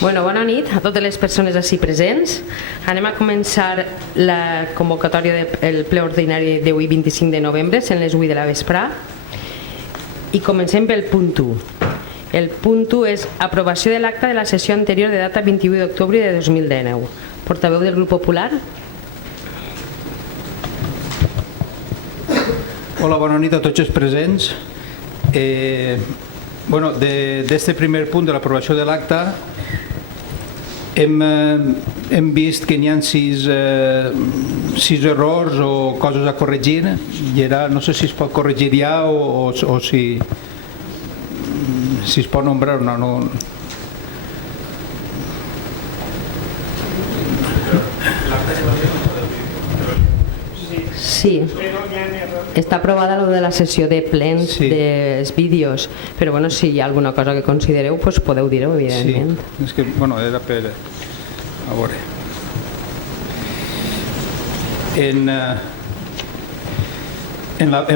Bueno, bona nit a totes les persones ací presents. Anem a començar la convocatòria del ple ordinari d'avui 25 de novembre, sent les 8 de la vesprà, i comencem pel punt 1. El punt 1 és aprovació de l'acta de la sessió anterior de data 28 d'octubre de 2019. Portaveu del grup popular. Hola, bona nit a tots els presents. D'este primer punt de l'aprovació de l'acta hem vist que n'hi ha sis errors o coses a corregir i no sé si es pot corregir ja o si es pot nombrar o no. Sí, està aprovada lo de la sessió de plens dels vídeos, però bueno, si hi ha alguna cosa que considereu, doncs podeu dir-ho, evidentment. Sí, és que, era per... A veure... En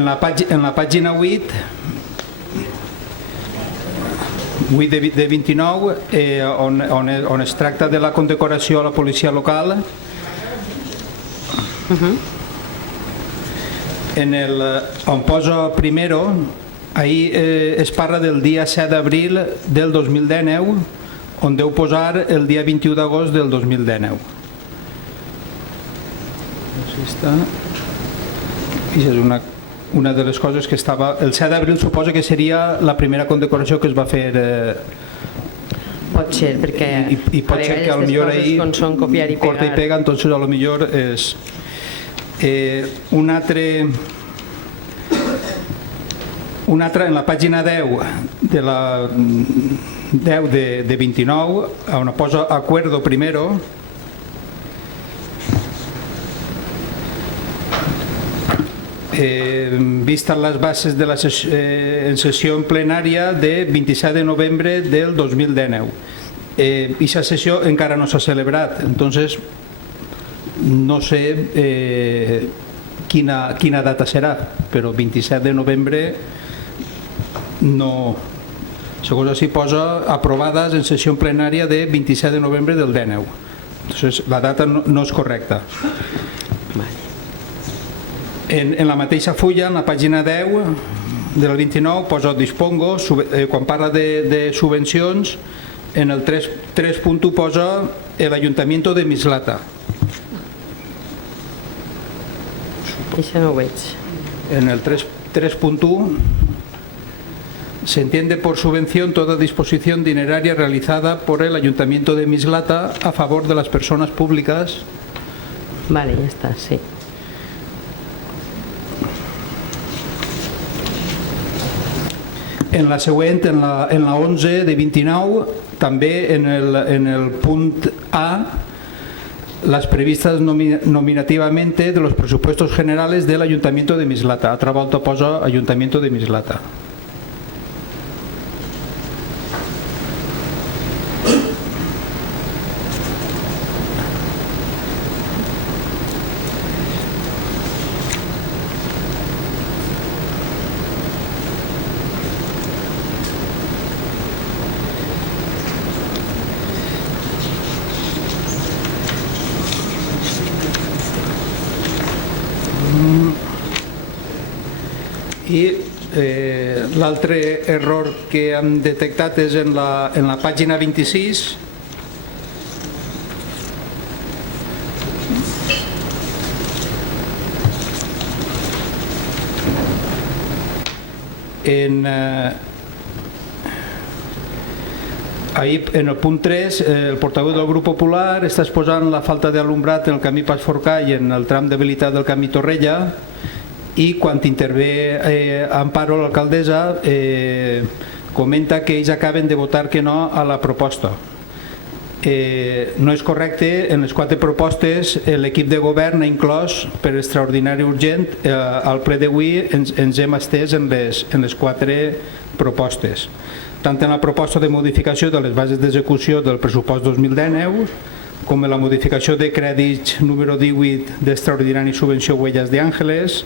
la pàgina 8 de 29, on es tracta de la condecoració a la policia local, on posa primero, ahí es parla del dia 7 d'abril del 2019, on deu posar el dia 21 d'agost del 2019. I és una de les coses que estava... El 7 d'abril suposa que seria la primera condecoració que es va fer... Pot ser, perquè i pot ser que potser ahir corta i pega, entonces a lo millor és... Un altre en la pàgina 10 de la 10 de 29, on posa acuerdo primero, vistas las bases de la en sessió plenària de 27 de novembre del 2019. Aquesta sessió encara no s'ha celebrat, entonces no sé quina data serà, però 27 de novembre no... Segons així posa aprovades en sessió plenària de 27 de novembre del 19. Entonces la data no és correcta. En la mateixa fulla, en la pàgina 10 del 29, posa dispongo, quan parla de subvencions, en el 3.1 posa el Ayuntamiento de Mislata. Això no ho veig. En el 3.1 se entiende por subvención toda disposición dineraria realizada por el Ayuntamiento de Mislata a favor de las personas públicas. Vale, ya está, sí. En la següent, en la 11 de 29, també en el punt A, las previstas nominativamente de los presupuestos generales del Ayuntamiento de Mislata. Altra volta posa Ayuntamiento de Mislata. I l'altre error que hem detectat és en la pàgina 26, ahir en el punt 3 el portaveu del grup popular està exposant la falta d'alumbrat en el camí Pas Forcall i en el tram d'habilitat del camí Torrella, i quan intervé Amparo, l'alcaldessa, comenta que ells acaben de votar que no a la proposta. No és correcte, en les 4 propostes l'equip de govern ha inclòs per extraordinari urgent. Al ple d'avui ens hem estès en les 4 propostes, tant en la proposta de modificació de les bases d'execució del pressupost 2019 com en la modificació de crèdits número 18 d'extraordinari subvenció Huellas de Ángeles,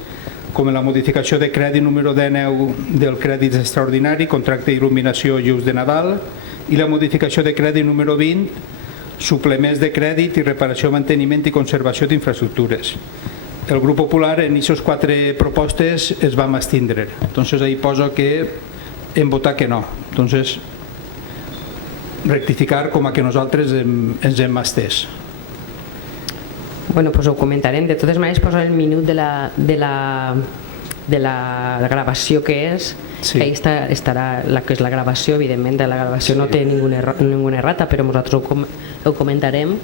com la modificació de crèdit número 19 del crèdit extraordinari, contracte d'il·luminació i ús de Nadal, i la modificació de crèdit número 20, suplements de crèdit i reparació, manteniment i conservació d'infraestructures. El grup popular en aquestes 4 propostes es va abstindre. Entonces ahí poso que hem votat que no. Entonces rectificar com a que nosaltres ens hem estès. Bueno, pues ho comentarem. De totes maneres, poso el minut de la gravació que és, Sí. que ahí estarà la que és la gravació. Evidentment, la gravació no té ninguna errata, però nosaltres ho comentarem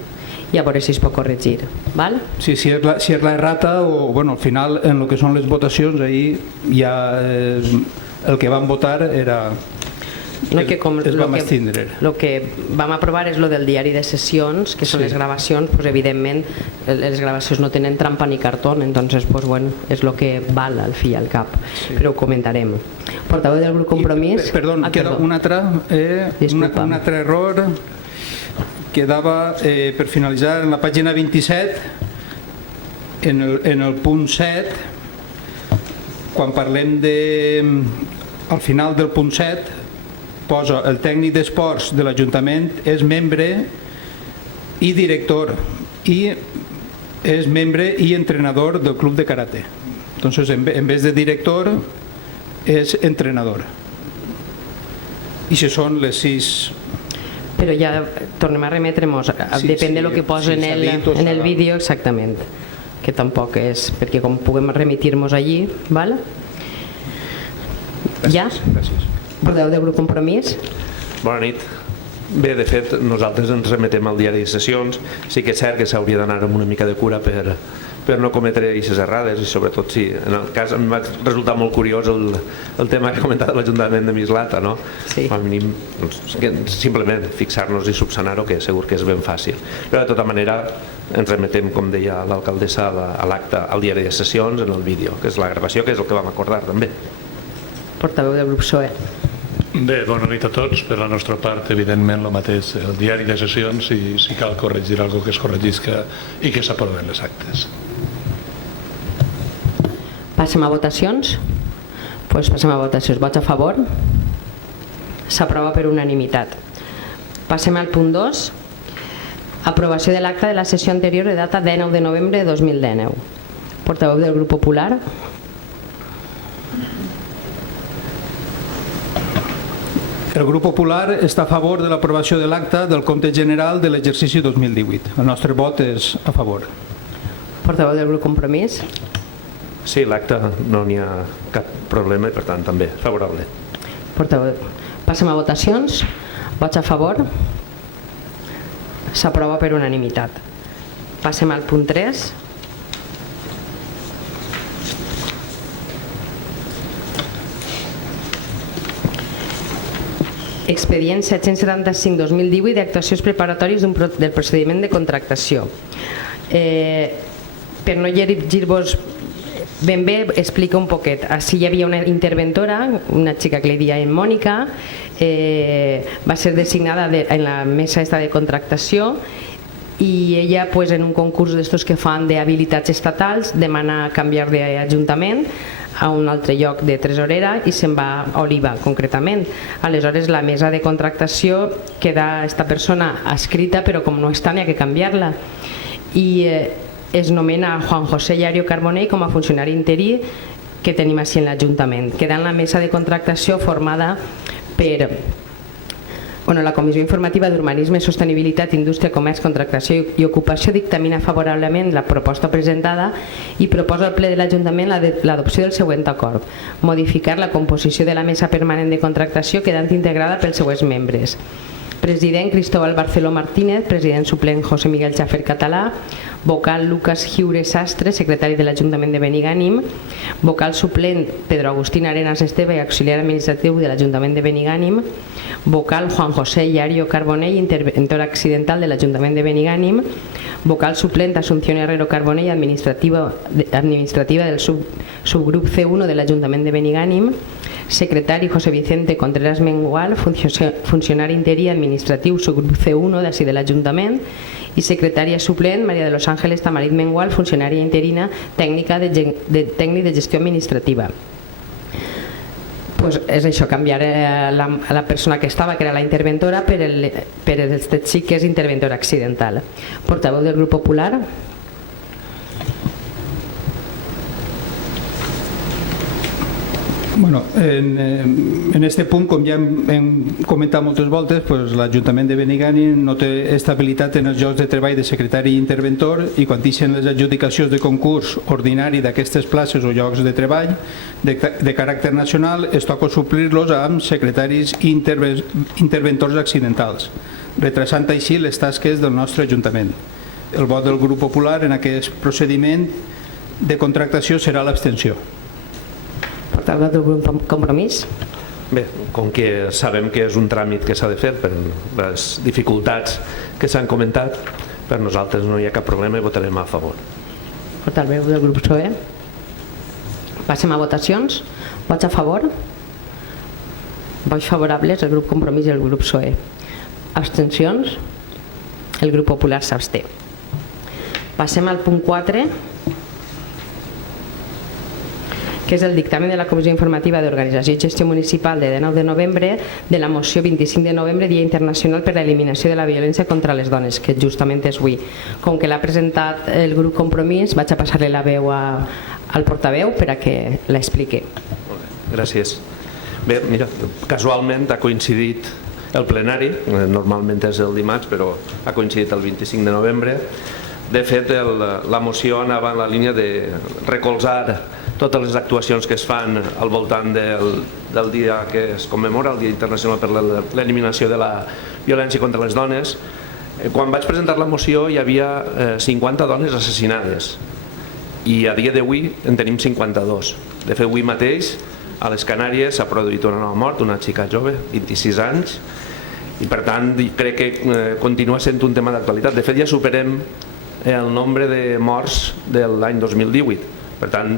i a veure si es pot corregir. Val? Sí, si és la errata o, bueno, al final, en el que són les votacions, ahí ja el que vam votar era... No, que com es vam abstindre. El que vam aprovar és lo del diari de sessions, que són Sí. les gravacions. Pues, evidentment, les gravacions no tenen trampa ni cartó, entonces, pues, bueno, és el que val al fi i al cap. Sí. Però ho comentarem. Portaveu del grup Compromís... Perdó, queda un altre error. Quedava, per finalitzar, en la pàgina 27, en el punt 7, quan parlem de... Al final del punt 7, posa el tècnic d'esports de l'Ajuntament és membre i director i és membre i entrenador del club de karate. Entonces, en vez de director, és entrenador. I si són les 6... Però ja tornem a remetre-nos, depèn de lo que posa en el vídeo, exactament, que tampoc és, perquè com puguem remitir-nos allí, val? Ja? Gràcies. Portaveu del grup Compromís? Bona nit. Bé, de fet, nosaltres ens remetem al diari de sessions. Sí que és cert que s'hauria d'anar amb una mica de cura per no cometre aquestes errades, i sobretot si en el cas em va resultar molt curiós el tema que ha comentat l'Ajuntament de Mislata, no? Sí. Al mínim, doncs, simplement fixar-nos i subsanar-ho, que segur que és ben fàcil. Però de tota manera ens remetem, com deia l'alcaldessa, a l'acte, al diari de sessions, en el vídeo, que és la gravació, que és el que vam acordar també. Portaveu del grup PSOE. Bé, bona nit a tots. Per la nostra part, evidentment, el mateix, el diari de sessions, si cal corregir alguna cosa que es corregisca i que s'aproven les actes. Passem a votacions. Pues passem a votacions. Vots a favor? S'aprova per unanimitat. Passem al punt 2. Aprovació de l'acte de la sessió anterior de data 19 de novembre de 2019. Portaveu del grup Popular. El grup Popular està a favor de l'aprovació de l'acte del compte general de l'exercici 2018. El nostre vot és a favor. Portaveu del grup Compromís. Sí, l'acte no n'hi ha cap problema i per tant també favorable. Portaveu. Passem a votacions. Vots a favor? S'aprova per unanimitat. Passem al punt 3. Expedient 775-2018 d'actuacions preparatòries del procediment de contractació. Per no llegir-vos ben bé, explica un poquet. Així hi havia una interventora, una xica que li deien Mònica, va ser designada en la mesa esta de contractació i ella, pues, en un concurs d'estos que fan d'habilitats estatals, demana canviar d'ajuntament a un altre lloc de tresorera i se'n va a Oliva, concretament. Aleshores, la mesa de contractació queda esta persona adscrita, però com no està, n'hi ha que canviar-la. I es nomena Juan José Llario Carbonell com a funcionari interí que tenim així en l'Ajuntament. Queda en la mesa de contractació formada per la Comissió Informativa d'Urbanisme, Sostenibilitat, Indústria, Comerç, Contractació i Ocupació dictamina favorablement la proposta presentada i proposa al ple de l'Ajuntament l'adopció del següent acord: modificar la composició de la mesa permanent de contractació quedant integrada pels següents membres. President Cristóbal Barceló Martínez, president suplent José Miguel Chaffer Català, vocal Lucas Giure Sastre, secretari de l'Ajuntament de Benigànim, vocal suplent Pedro Agustín Arenas Esteve, auxiliar administratiu de l'Ajuntament de Benigànim, vocal Juan José Llario Carbonell, interventor accidental de l'Ajuntament de Benigànim, vocal suplent Asunción Herrero Carbonell, administrativa del subgrup C1 de l'Ajuntament de Benigànim, Secretari José Vicente Contreras Mengual, funcionari interí administratiu subgrup C1 d'ací de l'Ajuntament, i secretària suplent Maria de los Ángeles Tamarit Mengual, funcionària interina tècnic de gestió administrativa. Pues és això, canviar la persona que estava, que era la interventora, per este xic que és interventora accidental. Portaveu del grup popular. Bueno, en este punt, com ja hem comentat moltes voltes, l'Ajuntament de Benigànim no té estabilitat en els llocs de treball de secretari i interventor, i quan ixen les adjudicacions de concurs ordinari d'aquestes places o llocs de treball de caràcter nacional, es toca suplir-los amb secretaris i interventors accidentals, retrasant així les tasques del nostre Ajuntament. El vot del grup popular en aquest procediment de contractació serà l'abstenció. Portaveu del grup Compromís. Bé, com que sabem que és un tràmit que s'ha de fer per les dificultats que s'han comentat, per nosaltres no hi ha cap problema i votarem a favor. Portaveu del grup PSOE. Passem a votacions. Vots a favor? Vots favorables, el grup Compromís i el grup PSOE. Abstencions? El grup Popular s'absté. Passem al punt 4, que és el dictamen de la Comissió Informativa d'Organització i Gestió Municipal de 19 de novembre de la moció 25 de novembre, Dia Internacional per a l'Eliminació de la Violència contra les Dones, que justament és avui. Com que l'ha presentat el grup Compromís, vaig a passar-li la veu al portaveu per a que l'expliqui. Gràcies. Bé, mira, casualment ha coincidit el plenari, normalment és el dimarts, però ha coincidit el 25 de novembre. De fet, la moció anava en la línia de recolzar totes les actuacions que es fan al voltant del dia que es commemora, el Dia Internacional per l'Eliminació de la Violència contra les Dones. Quan vaig presentar la moció hi havia 50 dones assassinades i a dia d'avui en tenim 52. De fet, avui mateix a les Canàries s'ha produït una nova mort, una xica jove, 26 anys, i per tant crec que continua sent un tema d'actualitat. De fet, ja superem el nombre de morts de l'any 2018. Per tant,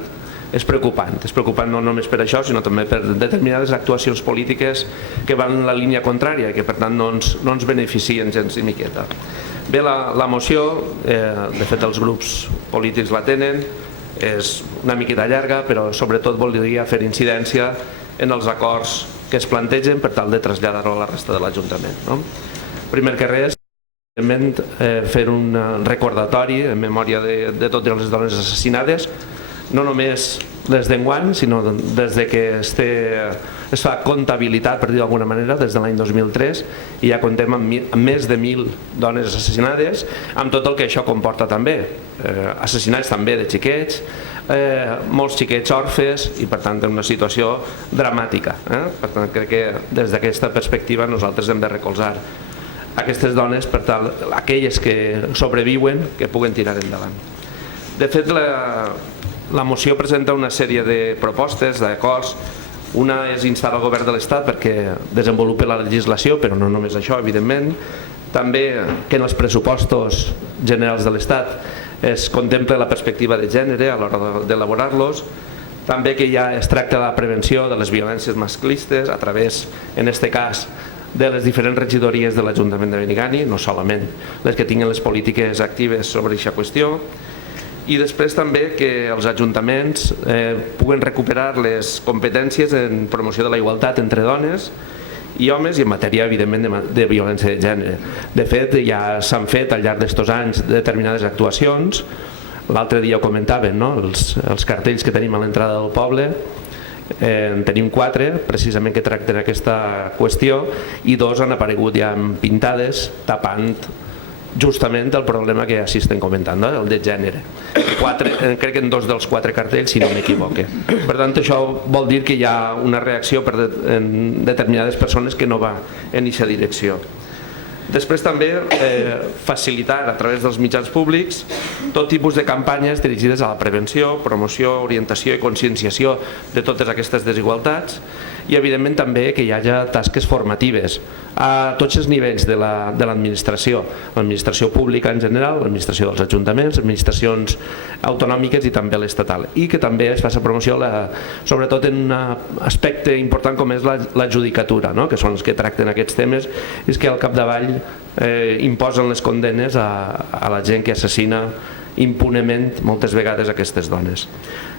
és preocupant no només per això, sinó també per determinades actuacions polítiques que van en la línia contrària i que per tant no ens beneficien gens ni miqueta. Bé, la moció, de fet els grups polítics la tenen, és una miqueta llarga, però sobretot voldria fer incidència en els acords que es plantegen per tal de traslladar-lo a la resta de l'Ajuntament. Primer que res, fer un recordatori en memòria de totes les dones assassinades, no només les d'enguany, sinó des que es fa comptabilitat, per dir d'alguna manera, des de l'any 2003, i ja comptem amb més de 1.000 dones assassinades, amb tot el que això comporta també, assassinats també de xiquets, molts xiquets orfes, i per tant en una situació dramàtica. Per tant, crec que des d'aquesta perspectiva nosaltres hem de recolzar aquestes dones, per tal, aquelles que sobreviuen, que puguen tirar endavant. De fet, la moció presenta una sèrie de propostes, d'acords. Una és instar al govern de l'Estat perquè desenvolupi la legislació, però no només això, evidentment. També que en els pressupostos generals de l'Estat es contemple la perspectiva de gènere a l'hora d'elaborar-los. També que ja es tracta de la prevenció de les violències masclistes a través, en aquest cas, de les diferents regidories de l'Ajuntament de Benigànim, no solament les que tinguin les polítiques actives sobre aquesta qüestió. I després també que els ajuntaments puguen recuperar les competències en promoció de la igualtat entre dones i homes i en matèria, evidentment, de violència de gènere. De fet, ja s'han fet al llarg d'estos anys determinades actuacions. L'altre dia ho comentaven, no? Els cartells que tenim a l'entrada del poble, en tenim 4 precisament que tracten aquesta qüestió i 2 han aparegut ja pintades tapant justament el problema que ja s'estem comentant, el de gènere. Crec que en 2 dels 4 cartells, si no m'equivoque. Per tant, això vol dir que hi ha una reacció per determinades persones que no va en aquesta direcció. Després també facilitar a través dels mitjans públics tot tipus de campanyes dirigides a la prevenció, promoció, orientació i conscienciació de totes aquestes desigualtats i evidentment també que hi hagi tasques formatives a tots els nivells de l'administració, l'administració pública en general, l'administració dels ajuntaments, administracions autonòmiques i també l'estatal, i que també es faci promoció sobretot en un aspecte important com és la judicatura, que són els que tracten aquests temes, és que al capdavall imposen les condenes a la gent que assassina impunement moltes vegades aquestes dones.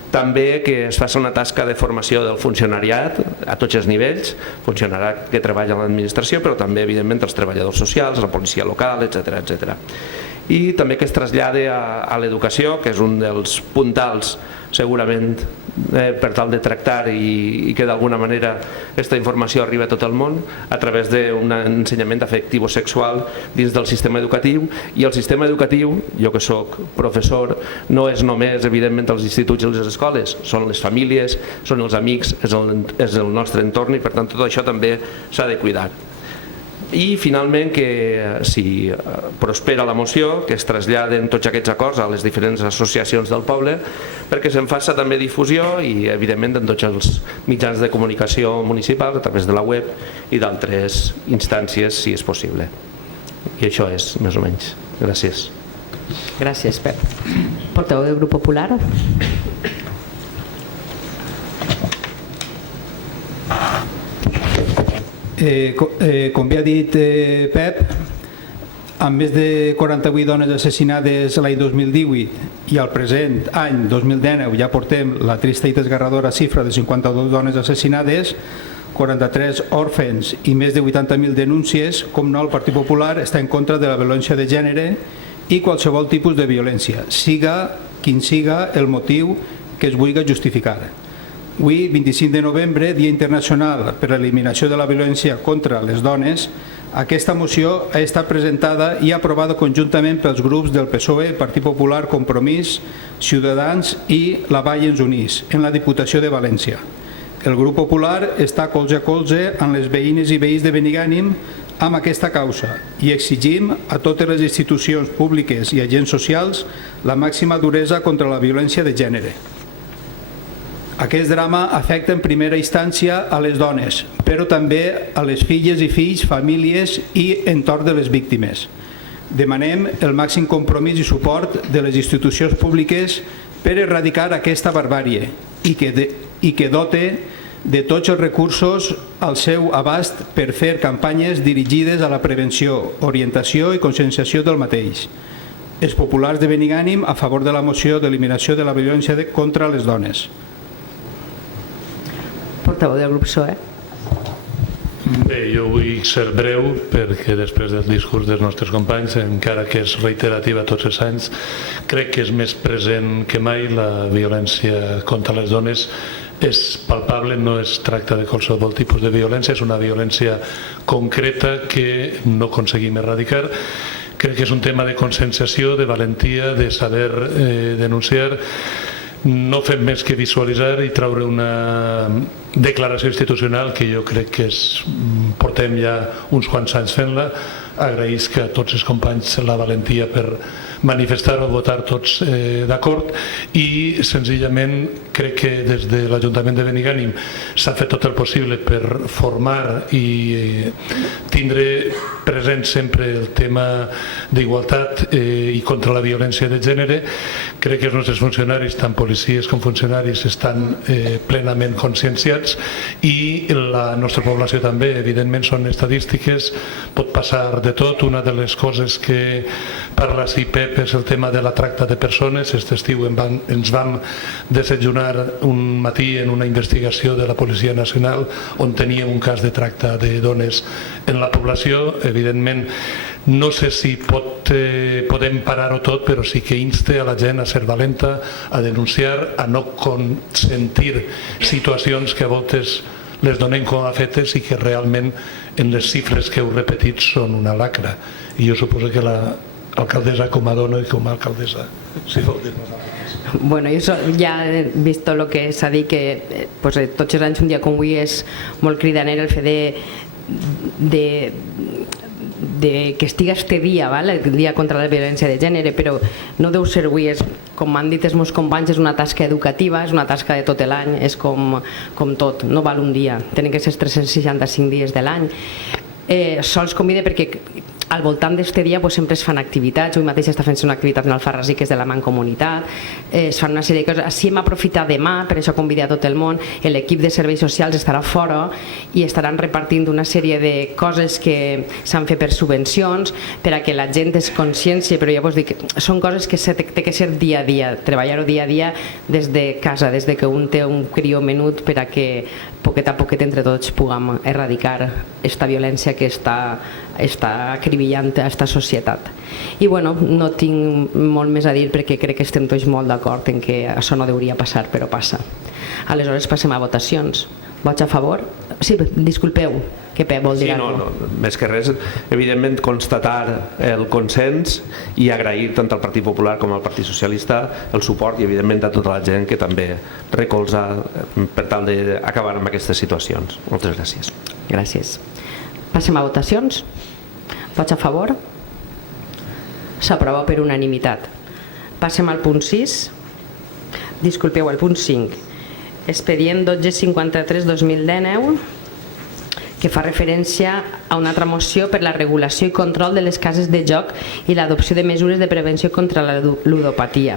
També que es faci una tasca de formació del funcionariat a tots els nivells, funcionariat que treballa a l'administració, però també evidentment els treballadors socials, la policia local, etc. I també que es trasllade a l'educació, que és un dels puntals segurament per tal de tractar i que d'alguna manera aquesta informació arriba a tot el món a través d'un ensenyament afectivo-sexual dins del sistema educatiu. I el sistema educatiu, jo que soc professor, no és només evidentment els instituts i les escoles, són les famílies, són els amics, és el nostre entorn i per tant tot això també s'ha de cuidar. I finalment que si prospera la moció que es traslladen tots aquests acords a les diferents associacions del poble perquè se'n faci també difusió i evidentment en tots els mitjans de comunicació municipals a través de la web i d'altres instàncies si és possible. I això és més o menys. Gràcies. Gràcies, Pep. Portaveu del Grup Popular. Com bé ha dit Pep, amb més de 48 dones assassinades l'any 2018 i al present any 2019 ja portem la trista i desgarradora xifra de 52 dones assassinades, 43 òrfens i més de 80.000 denúncies, com no el Partit Popular està en contra de la violència de gènere i qualsevol tipus de violència, siga quin siga el motiu que es vulgui justificar. Avui, 25 de novembre, Dia Internacional per a l'Eliminació de la Violència contra les Dones, aquesta moció ha estat presentada i aprovada conjuntament pels grups del PSOE, Partit Popular, Compromís, Ciutadans i la Vall ens unís, en la Diputació de València. El grup popular està colze a colze amb les veïnes i veïns de Benigànim amb aquesta causa i exigim a totes les institucions públiques i agents socials la màxima duresa contra la violència de gènere. Aquest drama afecta en primera instància a les dones, però també a les filles i fills, famílies i entorn de les víctimes. Demanem el màxim compromís i suport de les institucions públiques per erradicar aquesta barbàrie i que dote de tots els recursos al seu abast per fer campanyes dirigides a la prevenció, orientació i conscienciació del mateix. Els populars de Benigànim a favor de la moció d'eliminació de la violència contra les dones. Portaveu del grup PSOE. Bé, jo vull ser breu perquè després del discurs dels nostres companys, encara que és reiterativa tots els anys, crec que és més present que mai la violència contra les dones. És palpable, no es tracta de qualsevol tipus de violència, és una violència concreta que no aconseguim erradicar. Crec que és un tema de conscienciació, de valentia, de saber denunciar. No fem més que visualitzar i treure una declaració institucional que jo crec que portem ja uns quants anys fent-la. Agraïsc a tots els companys la valentia per manifestar o votar tots d'acord i senzillament crec que des de l'Ajuntament de Benigànim s'ha fet tot el possible per formar i tindre present sempre el tema d'igualtat i contra la violència de gènere. Crec que els nostres funcionaris, tant policies com funcionaris, estan plenament conscienciats i la nostra població també, evidentment són estadístiques, pot passar de tot. Una de les coses que parla CIPEP és el tema de la tracta de persones. Aquest estiu ens vam desajuntar un matí en una investigació de la Policia Nacional on teníem un cas de tracta de dones en la població. Evidentment, no sé si podem parar-ho tot, però sí que inste a la gent a ser valenta, a denunciar, a no consentir situacions que a voltes les donem com a fetes i que realment en les xifres que heu repetit són una lacra. I jo suposo que l'alcaldessa com a dona i com a alcaldessa si vol dir-nos alguna cosa. Bueno, jo ja he vist tot el que s'ha dit, que tots els anys un dia com avui és molt cridaner el fet de que estiga este dia, el dia contra la violència de gènere, però no deu ser avui, com m'han dit els meus companys, és una tasca educativa, és una tasca de tot l'any, és com tot, no val un dia, tenen que ser 365 dies de l'any. Sols convide perquè al voltant d'este dia sempre es fan activitats. Avui mateix està fent una activitat en Alfarrasí que és de la Mancomunitat, es fan una sèrie de coses. Així hem aprofitat demà, per això convidar a tot el món, l'equip de serveis socials estarà fora i estaran repartint una sèrie de coses que s'han fet per subvencions, per a que la gent es consciència, però ja vos dic, són coses que té que ser dia a dia, treballar-ho dia a dia des de casa, des de que un té un crió menut, per a que poquet a poquet entre tots puguem erradicar esta violència que està acribillant a esta societat. I bueno, no tinc molt més a dir perquè crec que estem tots molt d'acord en que això no hauria passar, però passa. Aleshores passem a votacions. Vots a favor? Sí, disculpeu, que Pep vol dir alguna cosa. No, més que res, evidentment constatar el consens i agrair tant al Partit Popular com al Partit Socialista el suport i evidentment a tota la gent que també recolza per tal d'acabar amb aquestes situacions. Moltes gràcies. Gràcies. Passem a votacions. Vots a favor? S'aprova per unanimitat. Passem al punt 6. Disculpeu, al punt 5. Expedient 1253-2019, que fa referència a una altra moció per la regulació i control de les cases de joc i l'adopció de mesures de prevenció contra la ludopatia.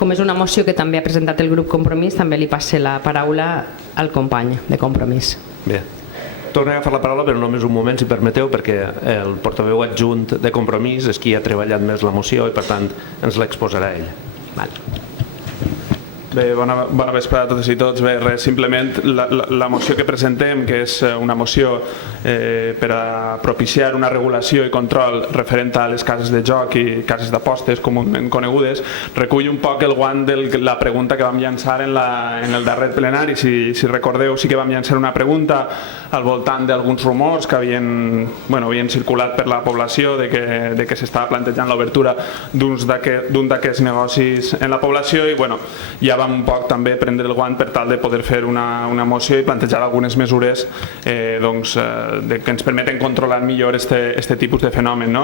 Com és una moció que també ha presentat el grup Compromís, també li passe la paraula al company de Compromís. Bé. Torno a agafar la paraula, però només un moment, si permeteu, perquè el portaveu adjunt de Compromís és qui ha treballat més la moció i, per tant, ens l'exposarà ell. Val. Bé, bona vesprada a totes i tots. Bé, res, simplement la moció que presentem, que és una moció per a propiciar una regulació i control referent a les cases de joc i cases d'apostes comunament conegudes, recull un poc el guant de la pregunta que vam llançar en el darrer plenari. Si recordeu, sí que vam llançar una pregunta al voltant d'alguns rumors que havien circulat per la població de que s'estava plantejant l'obertura d'un d'aquests negocis en la població i ja vam un poc també prendre el guant per tal de poder fer una moció i plantejar algunes mesures que ens permeten controlar millor este tipus de fenomen.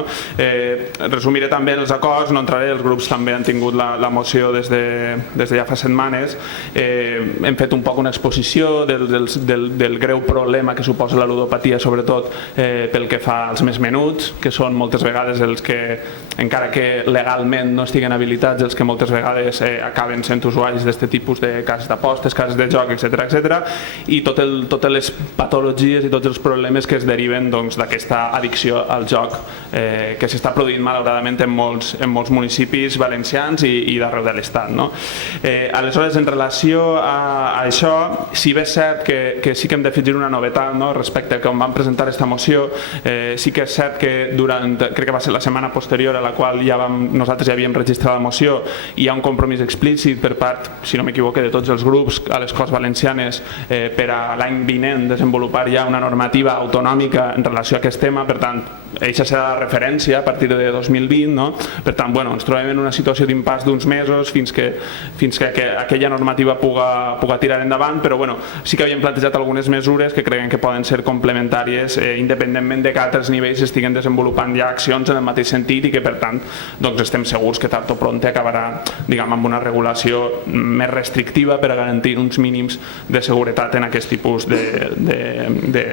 Resumiré també els acords, no entraré, els grups també han tingut la moció des de ja fa setmanes. Hem fet un poc una exposició del greu problema que suposa la ludopatia, sobretot pel que fa als més menuts, que són moltes vegades els que, encara que legalment no estiguen habilitats, els que moltes vegades acaben sent usuaris d'aquest tipus de cases d'apostes, cases de joc, etc. I totes les patologies i tots els problemes que es deriven d'aquesta addicció al joc que s'està produint malauradament en molts municipis valencians i d'arreu de l'Estat. Aleshores, en relació a això, si bé és cert que sí que hem d'afegir una novetat respecte a com vam presentar aquesta moció, sí que és cert que crec que va ser la setmana posterior a la qual nosaltres ja havíem registrat la moció, hi ha un compromís explícit per part, si no m'equivoque, de tots els grups a les Corts Valencianes per a l'any vinent desenvolupar ja una normativa autonòmica en relació a aquest tema. Per tant, això serà la referència a partir de 2020. Per tant, ens trobem en una situació d'impàs d'uns mesos fins que aquella normativa puga tirar endavant, però sí que havíem plantejat algunes mesures que creiem que poden ser complementàries independentment de que altres nivells estiguen desenvolupant ja accions en el mateix sentit i que, per tant, estem segurs que tard o prompte acabarà amb una regulació més restrictiva per a garantir uns mínims de seguretat en aquest tipus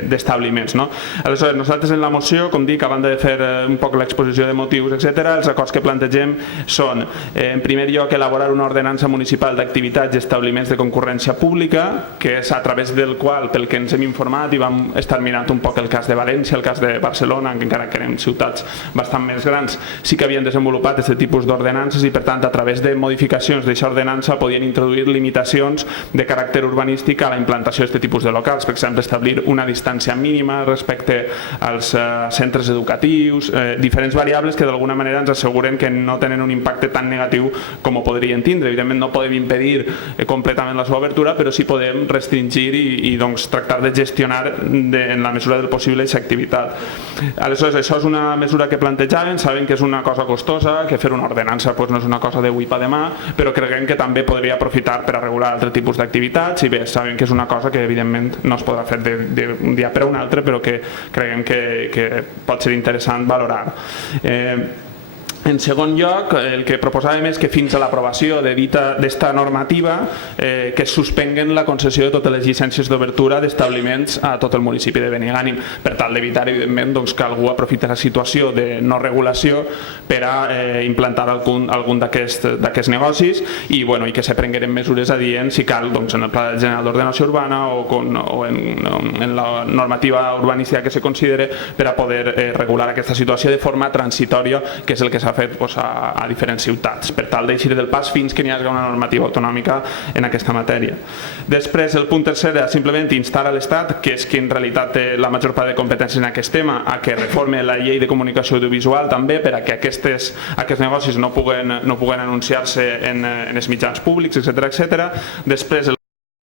d'establiments. Aleshores, nosaltres en la moció, com dic, a banda de fer un poc l'exposició de motius, etc., els acords que plantegem són, en primer lloc, elaborar una ordenança municipal d'activitats i establiments de concurrència pública, que és a través del qual, pel que ens hem informat i vam estar mirant un poc el cas de València, el cas de Barcelona, encara que eren ciutats bastant més grans, sí que havien desenvolupat aquest tipus d'ordenances i, per tant, a través de modificacions d'aquesta ordenança podien introduir limitacions de caràcter urbanístic a la implantació d'aquest tipus de locals. Per exemple, establir una distància mínima respecte als centres educatius, diferents variables que d'alguna manera ens asseguren que no tenen un impacte tan negatiu com ho podrien tindre. Evidentment no podem impedir completament la seva obertura, però sí podem restringir i tractar de gestionar en la mesura del possible aquesta activitat. Aleshores, això és una mesura que plantejàvem, sabem que és una cosa costosa, que fer una ordenança no és una cosa d'avui per demà, però creiem que també podria podria aprofitar per a regular altre tipus d'activitats, i bé, sabem que és una cosa que evidentment no es podrà fer d'un dia per a un altre, però que creiem que pot ser interessant valorar. En segon lloc, el que proposàvem és que fins a l'aprovació d'esta normativa que es suspenguen la concessió de totes les llicències d'obertura d'establiments a tot el municipi de Benigànim, per tal d'evitar evidentment que algú aprofiti la situació de no regulació per a implantar algun d'aquests negocis i que se prengueren mesures adients si cal en el Pla General d'Ordenació Urbana o en la normativa urbanística que se considere per a poder regular aquesta situació de forma transitòria, que és el que s'ha fet a diferents ciutats, per tal d'eixir del pas fins que n'hi hagi una normativa autonòmica en aquesta matèria. Després, el punt tercer era simplement instar a l'Estat, que és qui en realitat té la major part de competències en aquest tema, a que reforme la llei de comunicació audiovisual també per a que aquests negocis no puguen anunciar-se en els mitjans públics, etc. Després,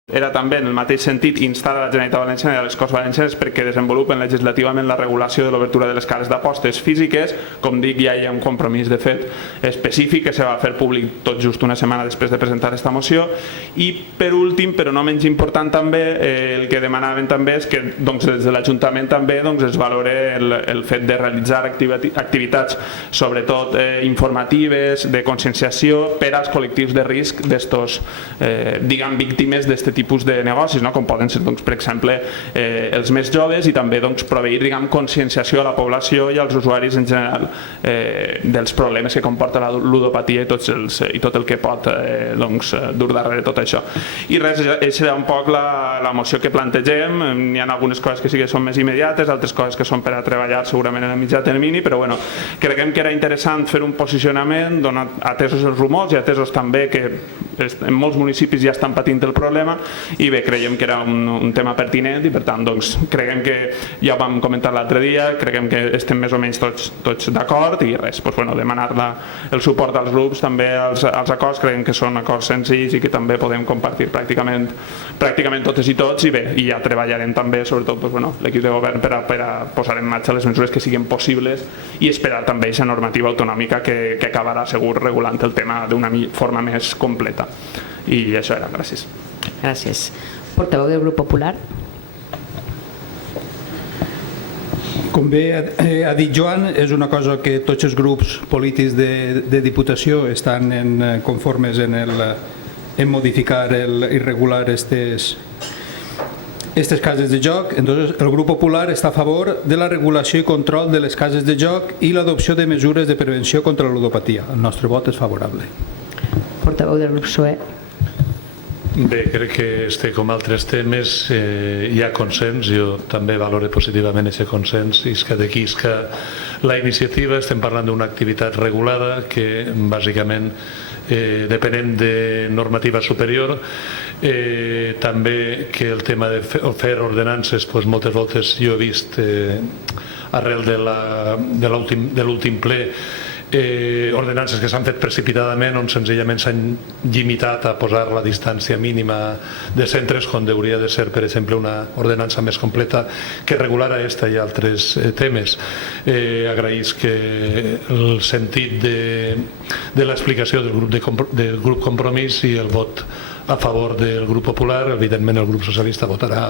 era també en el mateix sentit instar a la Generalitat Valenciana i a les Corts Valencianes perquè desenvolupen legislativament la regulació de l'obertura de les cases d'apostes físiques. Com dic, ja hi ha un compromís de fet específic que se va fer públic tot just una setmana després de presentar aquesta moció. I per últim, però no menys important també, el que demanaven també és que des de l'Ajuntament també es valore el fet de realitzar activitats sobretot informatives, de conscienciació per als col·lectius de risc d'estos, diguem, víctimes d'aquest tipus de negocis, com poden ser, per exemple, els més joves, i també proveir, conscienciació a la població i als usuaris en general dels problemes que comporta la ludopatia i tot el que pot dur darrere tot això. I res, aquesta era un poc la moció que plantegem. Hi ha algunes coses que sí que són més immediates, altres coses que són per a treballar segurament en el mitjà termini, però creiem que era interessant fer un posicionament, atesos els rumors i atesos també que en molts municipis ja estan patint el problema, i bé, creiem que era un tema pertinent i per tant creiem que ja ho vam comentar l'altre dia, creiem que estem més o menys tots d'acord i res, demanar el suport als grups també als acords. Creiem que són acords senzills i que també podem compartir pràcticament totes i tots, i bé, i ja treballarem també sobretot l'equip de govern per a posar en marxa les mesures que siguin possibles i esperar també aquesta normativa autonòmica que acabarà segur regulant el tema d'una forma més completa. I això era, gràcies. Gràcies. Portaveu del Grup Popular. Com bé ha dit Joan, és una cosa que tots els grups polítics de Diputació estan conformes en modificar i regular aquestes cases de joc. Entonces, el Grup Popular està a favor de la regulació i control de les cases de joc i l'adopció de mesures de prevenció contra la ludopatia. El nostre vot és favorable. Portaveu del Grup PSOE. Bé, crec que com altres temes hi ha consens. Jo també valoro positivament aquest consens, i és que d'aquí és que la iniciativa estem parlant d'una activitat regulada que bàsicament depenent de normativa superior, també que el tema de fer ordenances moltes voltes jo he vist arrel de l'últim ple ordenances que s'han fet precipitadament on senzillament s'han limitat a posar la distància mínima de centres, quan hauria de ser, per exemple, una ordenança més completa que regulara aquesta i altres temes. Agraïs que el sentit de l'explicació del grup Compromís i el vot a favor del Grup Popular. Evidentment el Grup Socialista votarà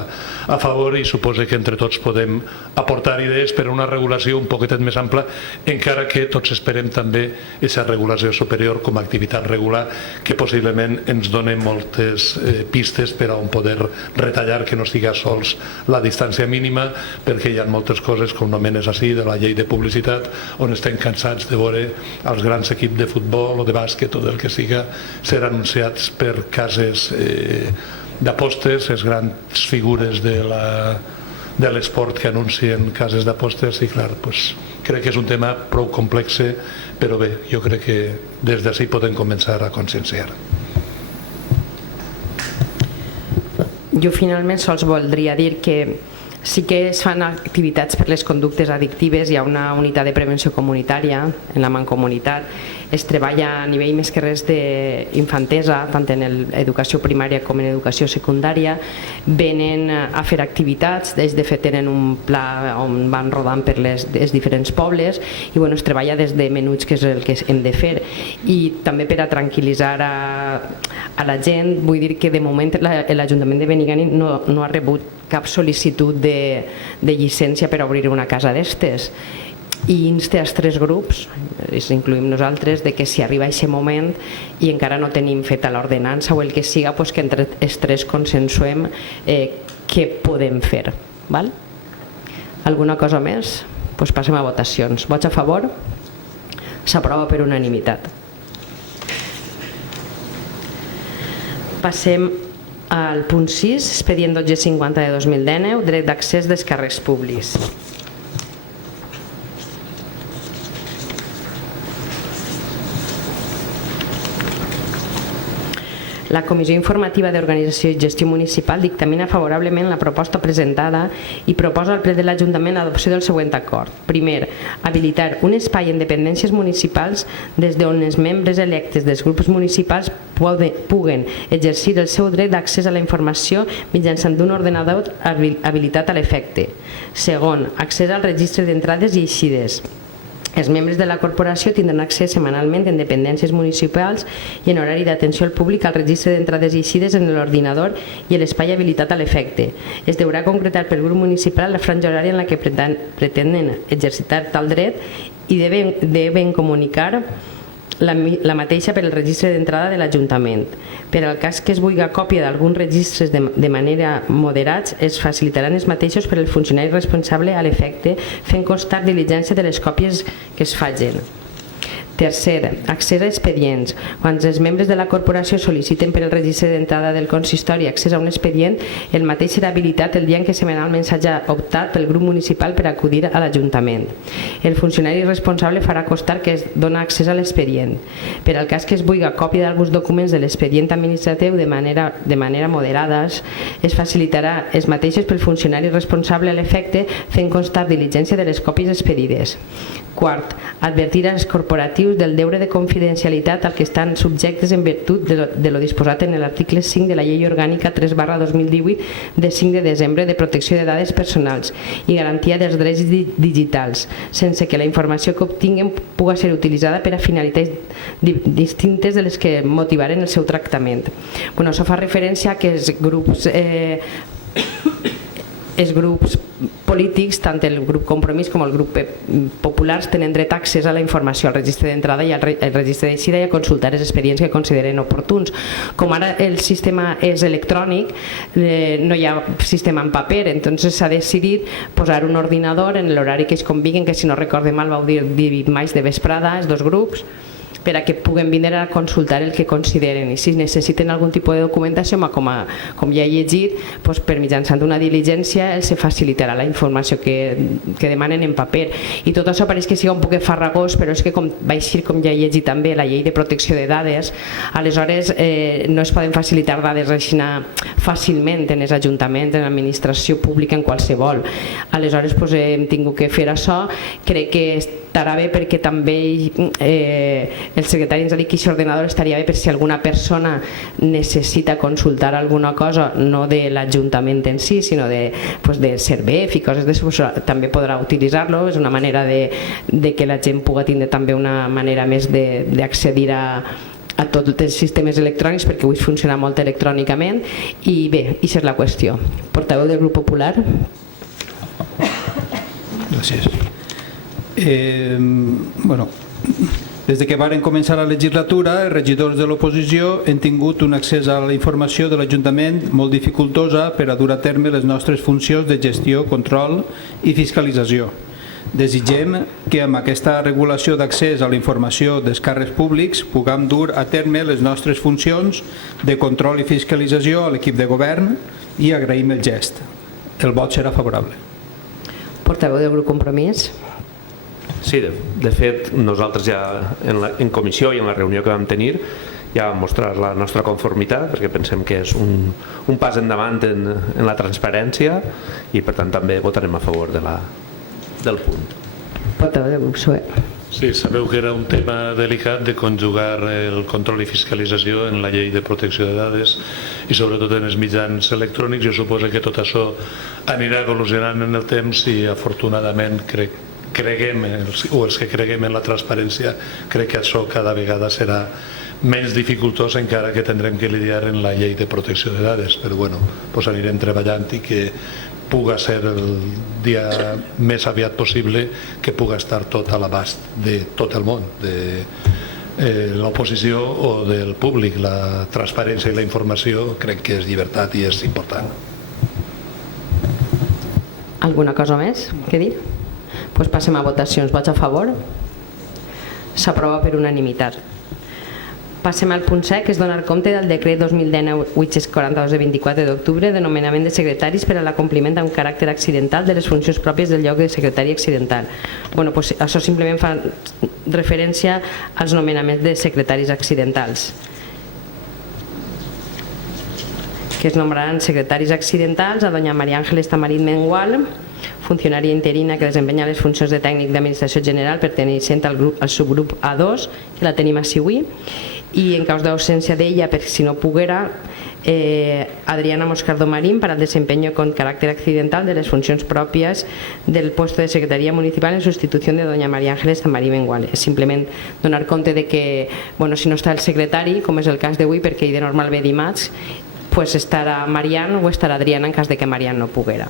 a favor i suposa que entre tots podem aportar idees per a una regulació un poquetet més ampla, encara que tots esperem també aquesta regulació superior com a activitat regular, que possiblement ens dona moltes pistes per a on poder retallar, que no siga sols la distància mínima, perquè hi ha moltes coses, com nomenes així, de la llei de publicitat, on estem cansats de veure els grans equips de futbol o de bàsquet o del que siga ser anunciats per cases d'apostes, les grans figures de l'esport que anuncien cases d'apostes, i clar, crec que és un tema prou complex, però bé, jo crec que des d'ací podem començar a conscienciar. Jo finalment sols voldria dir que Sí que es fan activitats per les conductes addictives, hi ha una unitat de prevenció comunitària en la Mancomunitat, es treballa a nivell més que res d'infantesa, tant en educació primària com en educació secundària, venen a fer activitats, de fet tenen un pla on van rodant per els diferents pobles i es treballa des de menuts, que és el que hem de fer, i també per a tranquil·litzar a la gent, vull dir que de moment l'Ajuntament de Benigànim no ha rebut cap sol·licitud de llicència per obrir una casa d'estes, i insta als 3 grups, els incluïm nosaltres, de que si arriba a aquest moment i encara no tenim feta l'ordenança o el que siga, que entre els 3 consensuem què podem fer. Alguna cosa més? Passem a votacions. Vots a favor? S'aprova per unanimitat. Passem al punt 6, expedient 1250 de 2019, dret d'accés dels càrrecs públics. La Comissió Informativa d'Organització i Gestió Municipal dictamina favorablement la proposta presentada i proposa al ple de l'Ajuntament l'adopció del següent acord. Primer, habilitar un espai en dependències municipals des d'on els membres electes dels grups municipals puguen exercir el seu dret d'accés a la informació mitjançant un ordenador habilitat a l'efecte. Segon, accés al registre d'entrades i eixides. Els membres de la corporació tindran accés setmanalment en dependències municipals i en horari d'atenció al públic al registre d'entrades i eixides en l'ordinador i l'espai habilitat a l'efecte. Es deurà concretar pel grup municipal la franja horària en la que pretenen exercitar tal dret i deben comunicar la mateixa per al registre d'entrada de l'Ajuntament. Per al cas que es vulgui còpia d'alguns registres de manera moderats, es facilitaran els mateixos per al funcionari responsable a l'efecte, fent constar diligència de les còpies que es facin. Tercer, accés a expedients. Quan els membres de la corporació sol·liciten per al registre d'entrada del consistori accés a un expedient, el mateix serà habilitat el dia en què setmanalment s'hagi optat pel grup municipal per acudir a l'Ajuntament. El funcionari responsable farà constar que es dona accés a l'expedient. Per al cas que es vulgui còpia d'alguns documents de l'expedient administratiu de manera moderada, es facilitarà els mateixos pel funcionari responsable a l'efecte, fent constar diligència de les còpies expedides. Quart, advertir als corporatius del deure de confidencialitat al que estan subjectes en virtut de lo disposat en l'article 5 de la Llei Orgànica 3/2018 de 5 de desembre de protecció de dades personals i garantia dels drets digitals, sense que la informació que obtinguen pugui ser utilitzada per a finalitats distintes de les que motivaren el seu tractament. Això fa referència a que els grups polítics, tant el grup Compromís com el grup Popular, tenen dret a accés a la informació, al registre d'entrada i al registre d'eixida i a consultar els expedients que consideren oportuns. Com ara el sistema és electrònic, no hi ha sistema en paper, entonces s'ha decidit posar un ordinador en l'horari que es conviguin, que si no recorde mal vau dir dimarts de vesprada, els dos grups, per a que puguen vindre a consultar el que consideren, i si necessiten algun tipus de documentació, com ja he llegit, per mitjançant una diligència els facilitarà la informació que demanen en paper. I tot això pareix que sigui un poc farragós, però és que com ja he llegit també la llei de protecció de dades, aleshores no es poden facilitar dades així fàcilment en els ajuntaments, en l'administració pública, en qualsevol. Aleshores hem tingut que fer això. Crec que estarà bé perquè també el secretari ens ha dit que aquest ordenador estaria bé per si alguna persona necessita consultar alguna cosa, no de l'Ajuntament en si, sinó de Servef i coses d'això, també podrà utilitzar-lo. És una manera de que la gent pugui tindre també una manera més d'accedir a tots els sistemes electrònics, perquè avui funciona molt electrònicament. I bé, aquesta és la qüestió. Portaveu del grup Popular. Gràcies. Des que varen començar la legislatura, els regidors de l'oposició han tingut un accés a la informació de l'Ajuntament molt dificultosa per a dur a terme les nostres funcions de gestió, control i fiscalització. Desitgem que amb aquesta regulació d'accés a la informació dels càrrecs públics puguem dur a terme les nostres funcions de control i fiscalització a l'equip de govern i agraïm el gest. El vot serà favorable. Portaveu del grup Compromís. Sí, de fet, nosaltres ja en comissió i en la reunió que vam tenir ja vam mostrar la nostra conformitat perquè pensem que és un pas endavant en la transparència i per tant també votarem a favor del punt. Portaveu del grup PSOE. Sí, sabeu que era un tema delicat de conjugar el control i fiscalització en la llei de protecció de dades i sobretot en els mitjans electrònics. Jo suposo que tot això anirà evolucionant en el temps i afortunadament creguem, o els que creguem en la transparència, crec que això cada vegada serà menys dificultós, encara que tindrem que lidiar en la llei de protecció de dades, però bueno, doncs anirem treballant i que puga ser el dia més aviat possible, que puga estar tot a l'abast de tot el món, de l'oposició o del públic. La transparència i la informació crec que és llibertat i és important. Alguna cosa més que dir? Doncs passem a votacions. Vots a favor? S'aprova per unanimitat. Passem al punt 7, que és donar compte del decret 2019-842 de 24 d'octubre de nomenament de secretaris per a l'acompliment amb caràcter accidental de les funcions pròpies del lloc de secretari accidental. Bueno, doncs això simplement fa referència als nomenaments de secretaris accidentals, que es nombraran secretaris accidentals a doña María Ángeles Tamarit Mengual, funcionària interina que desempeña les funcions de tècnic d'administració general perteneixent al subgrup A2, que la tenim així avui, i en cas d'ausència d'ella, per si no poguera, Adriana Moscardo Marín para el desempeño con carácter accidental de las funciones propias del puesto de Secretaría Municipal en sustitución de doña María Ángeles Tamarit Mengual. És simplement donar compte de que, bueno, si no està el secretari, com és el cas d'avui, perquè de normal ve dimarts, pues estarà Marian o estarà Adriana en cas de que Marian no poguera.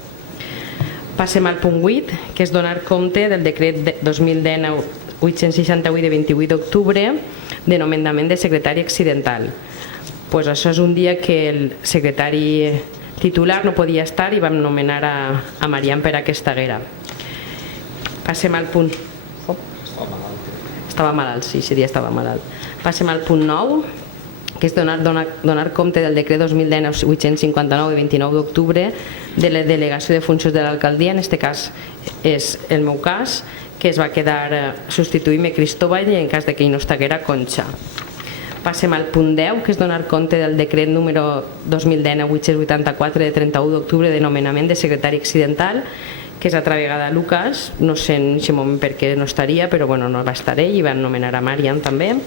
Passem al punt 8, que és donar compte del decret 2019-868 de 28 d'octubre de nomenament de secretari accidental. Pues això és un dia que el secretari titular no podia estar i vam nomenar a Marian per a que estiguera. Passem al punt... Estava malalt, sí, ese dia estava malalt. Passem al punt 9, que és donar compte del decret 2019-859 de 29 d'octubre de la delegació de funcions de l'alcaldia. En aquest cas és el meu cas, que es va quedar substituint-me Cristóbal i en cas de que ell no estiguera, Conxa. Passem al punt 10, que és donar compte del decret número 2019-884 de 31 d'octubre de nomenament de secretari accidental, que és altra vegada Lucas, no sé en aquest moment per què no estaria, però bueno, no va estar ell i van nomenar a Marian també.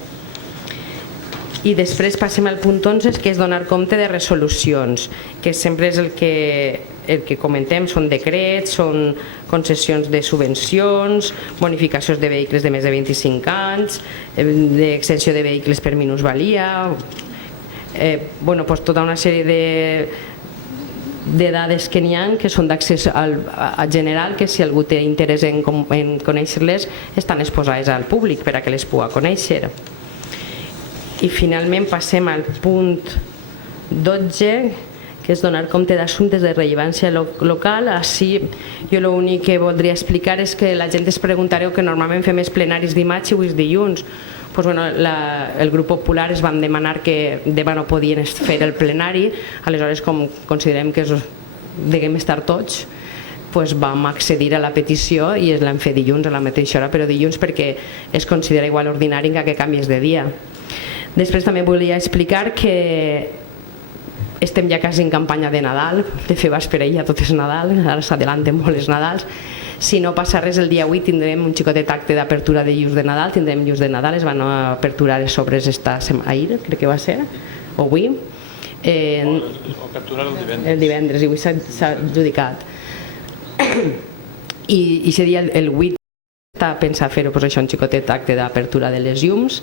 I després passem al punt 11, que és donar compte de resolucions, que sempre és el que comentem, són decrets, són concessions de subvencions, bonificacions de vehicles de més de 25 anys, d'extensió de vehicles per minusvalia, bueno, doncs tota una sèrie de dades que n'hi ha que són d'accés al general, que si algú té interès en conèixer-les estan exposades al públic per a que les pugui conèixer. I finalment passem al punt 12, que és donar compte d'assumptes de rellevància local. Així jo l'únic que voldria explicar és que la gent es preguntareu que normalment fem els plenaris dimarts i avui és dilluns. Pues bueno, el grup popular es van demanar que demà no podien fer el plenari, aleshores com considerem que deguem estar tots, pues vam accedir a la petició i es l'hem fet dilluns a la mateixa hora, però dilluns perquè es considera igual ordinari que canvies de dia. Després també volia explicar que estem ja quasi en campanya de Nadal, de fet va esperar ja tot és Nadal, ara s'adelanten molt els Nadals. Si no passa res, el dia 8 tindrem un xicotet acte d'apertura de llums de Nadal, tindrem llums de Nadal, es van aperturar les obres ahir, crec que va ser, o avui. O capturar el divendres, i avui s'ha adjudicat. I seria el 8 està pensat fer-ho, això, un xicotet acte d'apertura de les llums,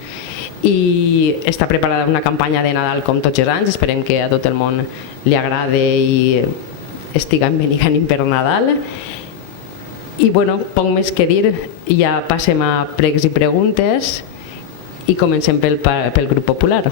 i està preparada una campanya de Nadal com tots els anys. Esperem que a tot el món li agrade i estiguem benigant per Nadal. I bueno, poc més que dir, ja passem a pregs i preguntes i comencem pel grup popular.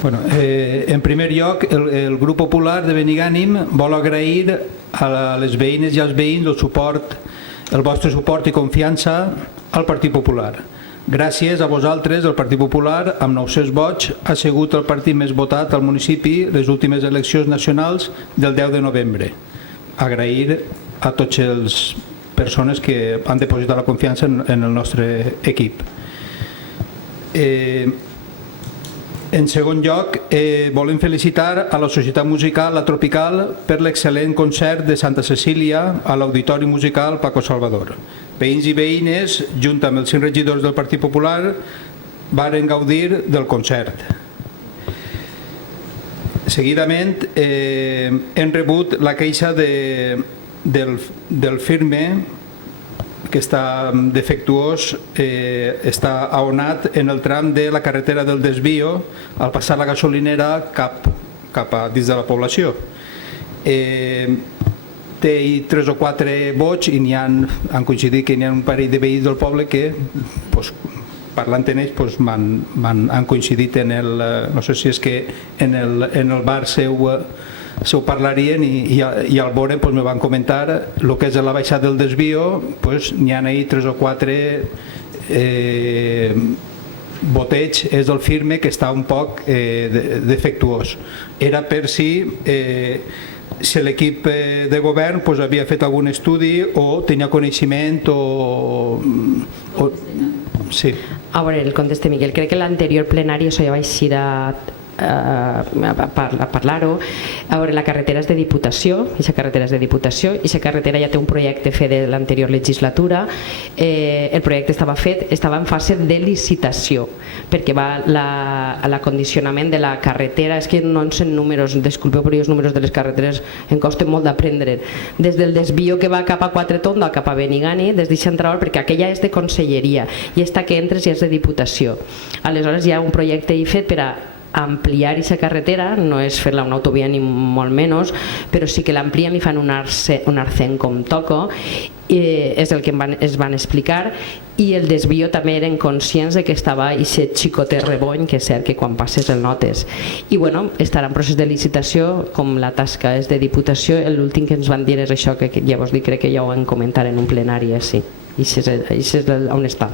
Bueno, en primer lloc, el grup popular de Benigànim vol agrair a les veïnes i als veïns el vostre suport i confiança al Partit Popular. Gràcies a vosaltres, el Partit Popular, amb 900 vots, ha sigut el partit més votat al municipi les últimes eleccions nacionals del 10 de novembre. Agrair a totes les persones que han depositat la confiança en el nostre equip. En segon lloc, volem felicitar a la Societat Musical La Tropical per l'excel·lent concert de Santa Cecília a l'Auditori Musical Paco Salvador. Veïns i veïnes, junt amb els 5 regidors del Partit Popular, varen gaudir del concert. Seguidament, hem rebut la queixa del firme que està defectuós, està aonat en el tram de la carretera del desvio al passar la gasolinera cap a dins de la població. Té 3 o 4 vots i han coincidit que n'hi ha un parell de veïns del poble que, parlant en ells, han coincidit en el, no sé si és que en el bar seu parlarien i al veure me van comentar el que és la baixada del desvio, n'hi ha ahir 3 o 4 boteig, és el firme que està un poc defectuós. Era per si l'equip de govern havia fet algun estudi o tenia coneixement o... Sí. A veure, el conteste Miguel, crec que l'anterior plenari això ja vaig ir a parlar-ho. A veure, la carretera és de Diputació, aquesta carretera és de Diputació, i aquesta carretera ja té un projecte fet de l'anterior legislatura. El projecte estava en fase de licitació, perquè l'acondicionament de la carretera, és que no en sé números, disculpeu, però els números de les carreteres em costen molt d'aprendre. Des del desvio que va cap a Quatretonda, cap a Benigani, des d'eixa entrada, perquè aquella és de conselleria i esta que entres ja és de Diputació. Aleshores hi ha un projecte fet per a ampliar aquesta carretera, no és fer-la una autovia ni molt menys, però sí que l'amplien i fan un arcén com toco, és el que es van explicar, i el desvio també eren conscients de que estava aquest xicotet rebony, que és cert que quan passes el notes. I bueno, estarà en procés de licitació, com la tasca és de Diputació, l'últim que ens van dir és això, que ja vos dic, crec que ja ho van comentar en un plenari, sí, i és on està.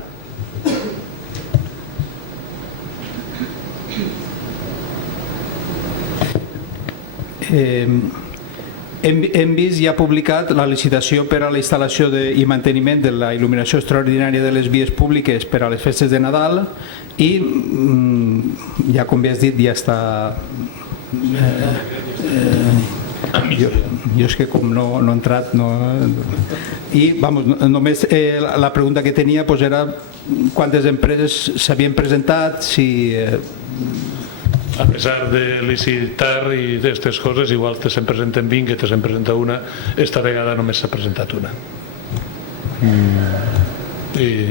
Hem vist i ha publicat la licitació per a la instal·lació i manteniment de la il·luminació extraordinària de les vies públiques per a les festes de Nadal i ja, com bé has dit, ja està... Jo és que com no he entrat i només la pregunta que tenia era quantes empreses s'havien presentat, si... A pesar de licitar i d'aquestes coses, igual te se'n presenten 20, que te se'n presenta una, esta vegada només s'ha presentat una. I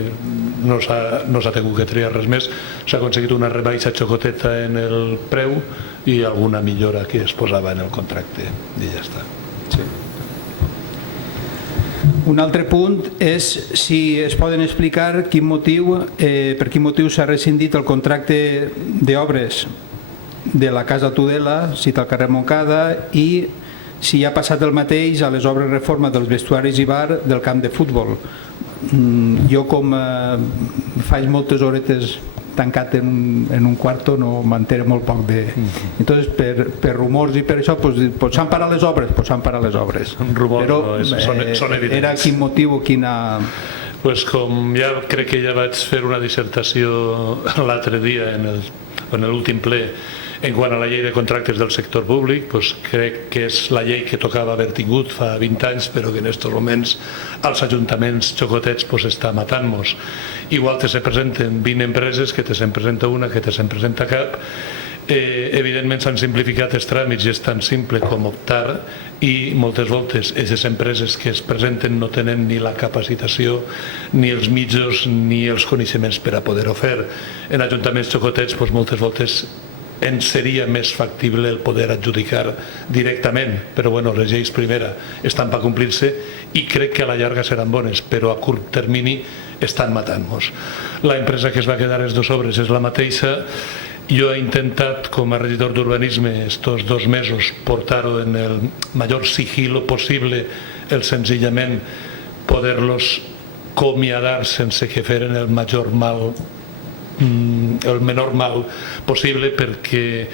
no s'ha tingut que triar res més. S'ha aconseguit una rebaixa xocoteta en el preu i alguna millora que es posava en el contracte i ja està. Sí. Un altre punt és si es poden explicar per quin motiu s'ha rescindit el contracte d'obres de la Casa Tudela, cita al carrer Montcada, i si ha passat el mateix a les obres reforma dels vestuaris i bar del camp de futbol. Jo, com faig moltes horetes tancat en un quarto, no m'entero molt poc de... Entonces, per rumors i per això, s'han parat les obres, Rumors són evidents. Era quin motiu o quina... Pues com ja crec que ja vaig fer una dissertació l'altre dia en l'últim ple en quant a la llei de contractes del sector públic, pues crec que és la llei que tocava haver tingut fa 20 anys, però que en aquests moments als ajuntaments xocotets pues està matant-nos. Igual te se presenten 20 empreses, que te se'n presenta una, que te se'n presenta cap. Evidentment s'han simplificat els tràmits i és tan simple com optar, i moltes voltes aquestes empreses que es presenten no tenen ni la capacitació, ni els mitjans, ni els coneixements per a poder-ho fer. En ajuntaments xocotets moltes voltes ens seria més factible el poder adjudicar directament, però bueno, les lleis primera estan per complir-se i crec que a la llarga seran bones, però a curt termini estan matant-nos. La empresa que es va quedar les dues obres és la mateixa. Jo he intentat, com a regidor d'urbanisme, estos 2 mesos portar-ho en el major sigilo possible, el senzillament poder-los acomiadar sense que feren el menor mal possible, perquè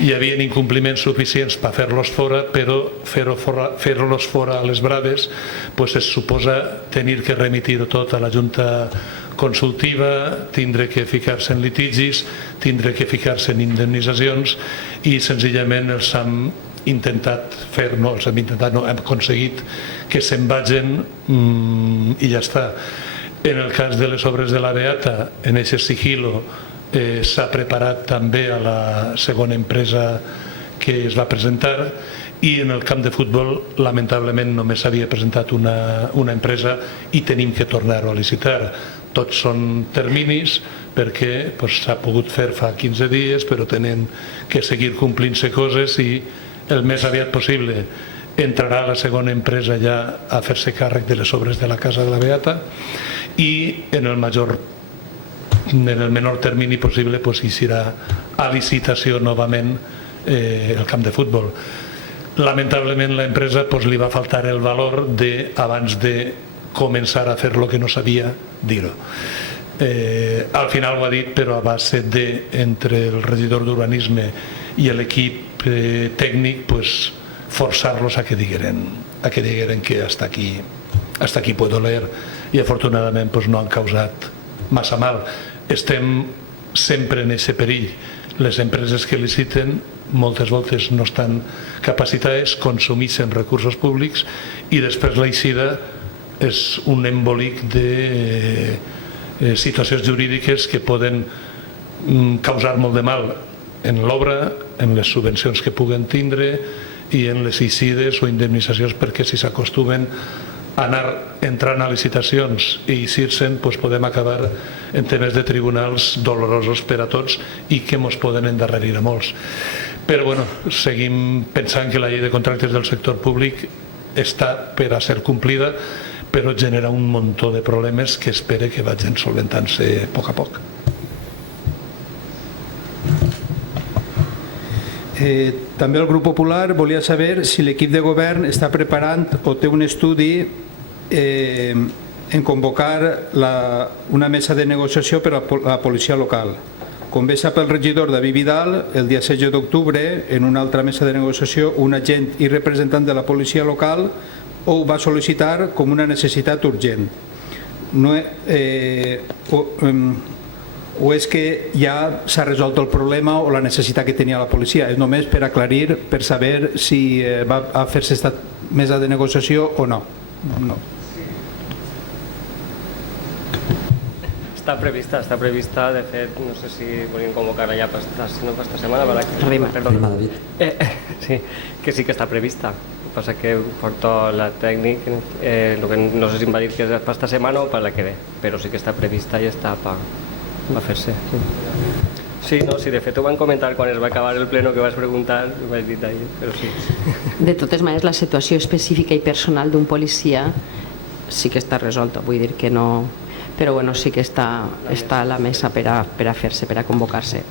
hi havia incompliments suficients per fer-los fora, però fer-los fora a les braves es suposa tenir que remitir tot a la Junta Consultiva, tindre que ficar-se en litigis, tindre que ficar-se en indemnitzacions, i senzillament els hem intentat fer, no, hem aconseguit que se'n vagin i ja està. En el cas de les obres de la Beata, en aquest sigilo s'ha preparat també a la segona empresa que es va presentar, i en el camp de futbol lamentablement només s'havia presentat una empresa i tenim que tornar-ho a licitar. Tots són terminis perquè s'ha pogut fer fa 15 dies, però tenen que seguir complint-se coses, i el més aviat possible entrarà la segona empresa ja a fer-se càrrec de les obres de la Casa de la Beata, i en el menor termini possible hi serà a licitació novament el camp de futbol. Lamentablement l'empresa li va faltar el valor abans de començar a fer el que no sabia dir-ho. Al final ho ha dit, però a base entre el regidor d'urbanisme i l'equip tècnic forçar-los a que digueren que hasta aquí puedo leer, i afortunadament no han causat massa mal. Estem sempre en aquest perill. Les empreses que liciten moltes voltes no estan capacitades, consumeixen recursos públics, i després l'eixida és un embolic de situacions jurídiques que poden causar molt de mal en l'obra, en les subvencions que puguen tindre i en les eixides o indemnitzacions, perquè si s'acostumen a anar entrant a licitacions i eixir-se'n, podem acabar en temes de tribunals dolorosos per a tots i que ens poden endarrerir a molts. Però seguim pensant que la llei de contractes del sector públic està per a ser complida, però genera un muntó de problemes que espere que vagin solventant-se a poc a poc. També el grup popular volia saber si l'equip de govern està preparant o té un estudi en convocar una mesa de negociació per a la policia local. Com bé sap el regidor David Vidal, el dia 16 d'octubre, en una altra mesa de negociació, un agent i representant de la policia local ho va sol·licitar com una necessitat urgent. O és que ja s'ha resolt el problema o la necessitat que tenia la policia? És només per aclarir, per saber si va a fer-se aquesta mesa de negociació o no. Està prevista, de fet, no sé si volíem convocar-la ja per esta setmana. Rima, David. Sí, que sí que està prevista. El que passa que porto la tècnic, no sé si em va dir que és per esta setmana o per la que ve, però sí que està prevista i està per fer-se. Sí, de fet ho van comentar quan es va acabar el pleno que vas preguntar, ho vaig dir ahir, però sí. De totes maneres, la situació específica i personal d'un policia sí que està resolta, vull dir que no... Però sí que està a la mesa per a fer-se, per a convocar-se.